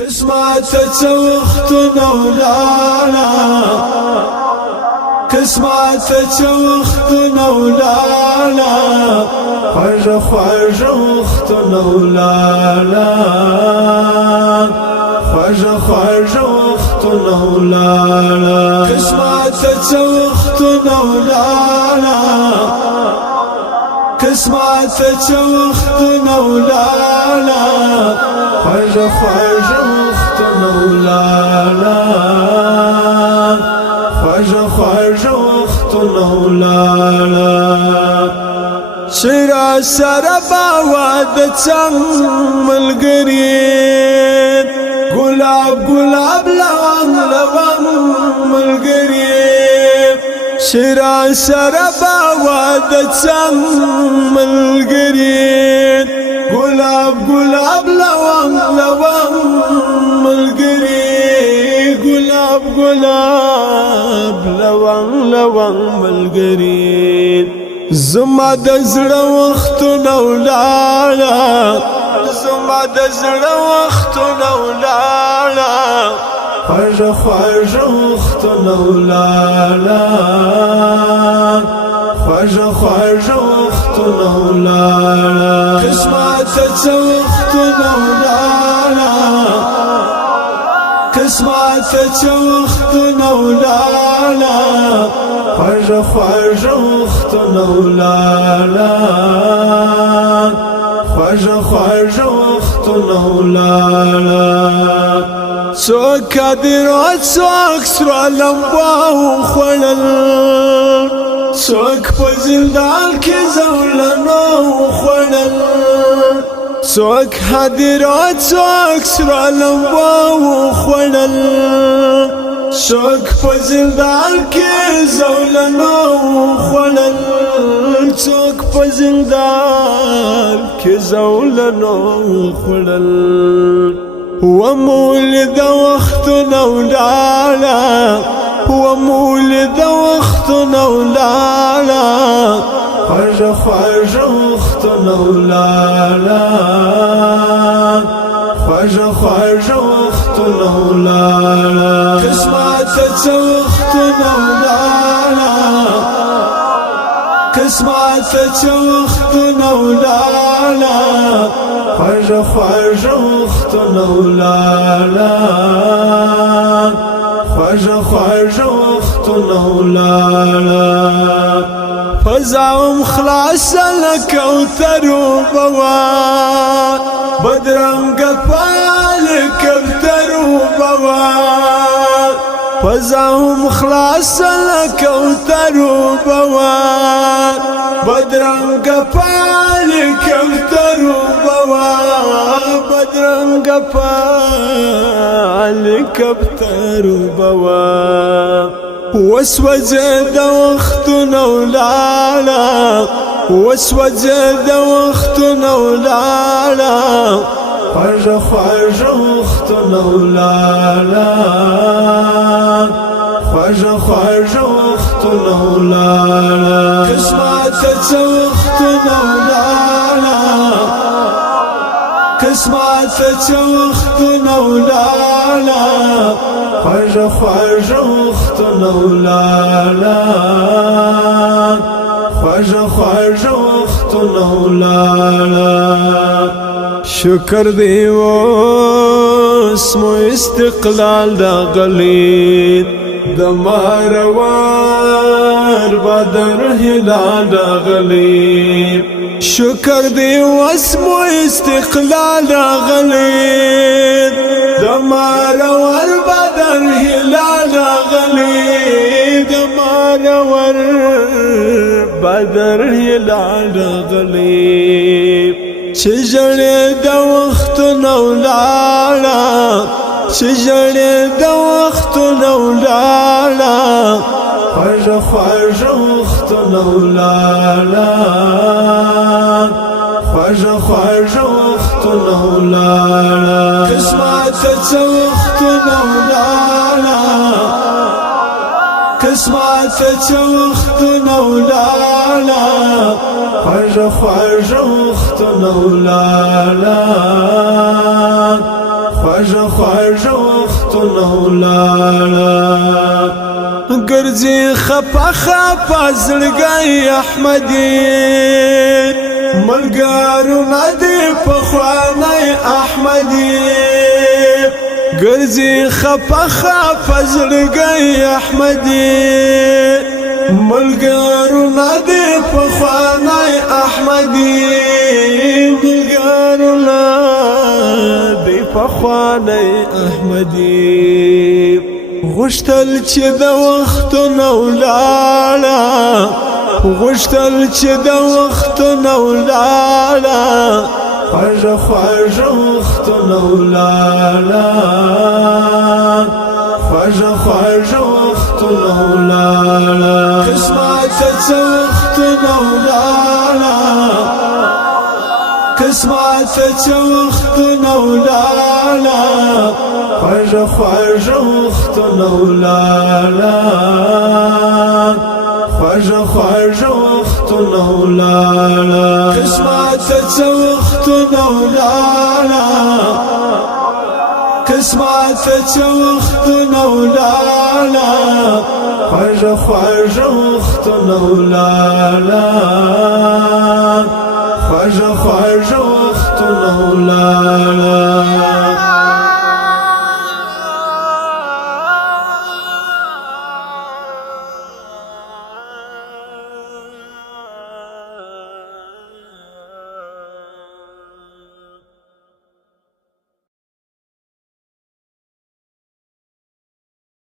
قسمت وختنا ولالا قسمت وختنا ولالا خواجه خواجه وختنا ولالا خواجه خواجه وختنا ولالا قسمت وختنا ولالا قسمت وختنا ولالا خواجه خواجه وختنا ولالا خواجه خواجه وختنا ولالا شرا سربا وادتم ملقريد قلاب قلاب لوان لوان ملقريد شرا سربا وادتم ملقريد قلاب قلاب لوان لوان ملقريد قلاب قلاب لوان لوان ملقريد زما دزړه وختونه ولاړه زما دزړه وختونه ولاړه خواجه خواجه وختونه ولاړه خواجه خواجه وختونه ولاړه قسمت وختونه ولاړه قسمت وختونه ولاړه خواجه خواجه وختنا ولالا خواجه خواجه وختنا ولالا څوک قادر او څوک سره لمبا وخړل څوک په زندان کې زولنو وخړل څوک قادر او څوک سره لمبا وخړل څوک په زندان کې زولنو وخړل څوک په زندان کې زولنو وخړل ومولد وختنا ولالا ومولد وختنا ولالا خواجه خواجه وختنا ولالا خواجه خواجه وختنا ولالا قسمت وختنا ولالا قسمت وختنا ولالا خواجه خواجه وختنا ولالا خواجه خواجه وختنا ولالا فزعم خلاص الكوثر وبوار بدرنگ پال کبتر وبوار فزعم خلاص الكوثر وبوار بدرنگ پال کبتر وبوار بدرنگ پال کبتر وبوار وسوجد وختنا ولالا وسوجد وختنا ولالا خواجه خواجه وختنا ولالا خواجه خواجه وختنا ولالا قسمت وختنا ولالا قسمت وختنا ولالا خواجه خواجه وختنا ولالا خواجه خواجه وختنا ولالا شکر دی واسمو استقلال دا غلید دماروار بدر هلال دا غلید شکر دی واسمو استقلال دا غلید دماروار بدر هلال دا غلید دماروار بدر هلال دا غلید شجره د وختنا ولالا شجره د وختنا ولالا خواجه خواجه وختنا ولالا خواجه خواجه وختنا ولالا قسمت وختنا ولالا قسمت وختنا ولالا خواجه خواجه وختنا ولالا خوږه خوږه وختونه ولاړه ګرځي خپه خپه زړګی احمدي ملګرونه دې پخوانی احمدي ګرځي خپه خپه زړګی احمدي ملګرونه دې پخوانی احمدي ملګرونه دې پخوانی احمدي غوښتل چې د وختونو ولاړه غوښتل چې د وختونو ولاړه خوږه خوږه وختونه ولاړه خوږه خوږه وختونه ولاړه قسمت څه وختونه ولاړه قسمت څه وختونه ولاړه خوږه خوږه وختونه ولاړه خوږه خوږه وختونه ولاړه قسمت څه وختونه ولاړه قسمت څه وختونه ولاړه خوږه خوږه وختونه ولاړه خوږه خوږه وختونه ولاړه